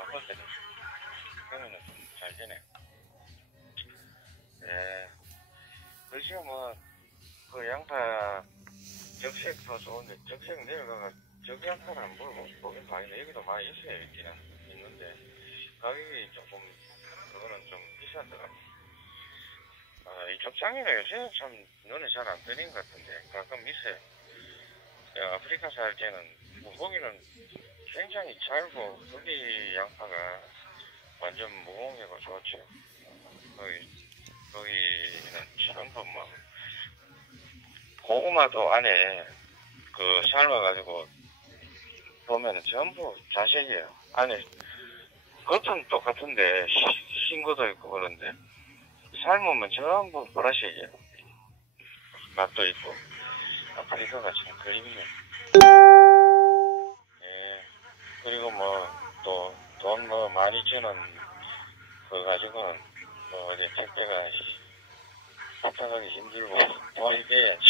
바꿨더니 그러면은 좀 잘 되네. 예. 글쎄 뭐, 그 양파 적색도 좋은데 적색 내려가가 저기 양파는 안 보고 보긴 봐야 여기도 많이 있어요 있기는 있는데 가격이 조금 그거는 좀 비싸더라. 아, 이 적장이가 요새 참 눈에 잘안 들리는 것 같은데 가끔 있어요. 야, 아프리카 살 때는 무거기는 굉장히 짧고 거기 완전 무공해고 좋죠. 거기 거기는 전부 뭐 고구마도 안에 그 삶아가지고 보면은 전부 자색이에요. 안에 겉은 똑같은데 시- 신 것도 있고 그런데 삶으면 전부 보라색이에요. 맛도 있고 아프리카가 참 그립네. 예. 그리고 뭐 또 돈뭐 많이 주는 그 가지고는 뭐 어디 택배가 부탁하기 힘들고 돈이 돼야지.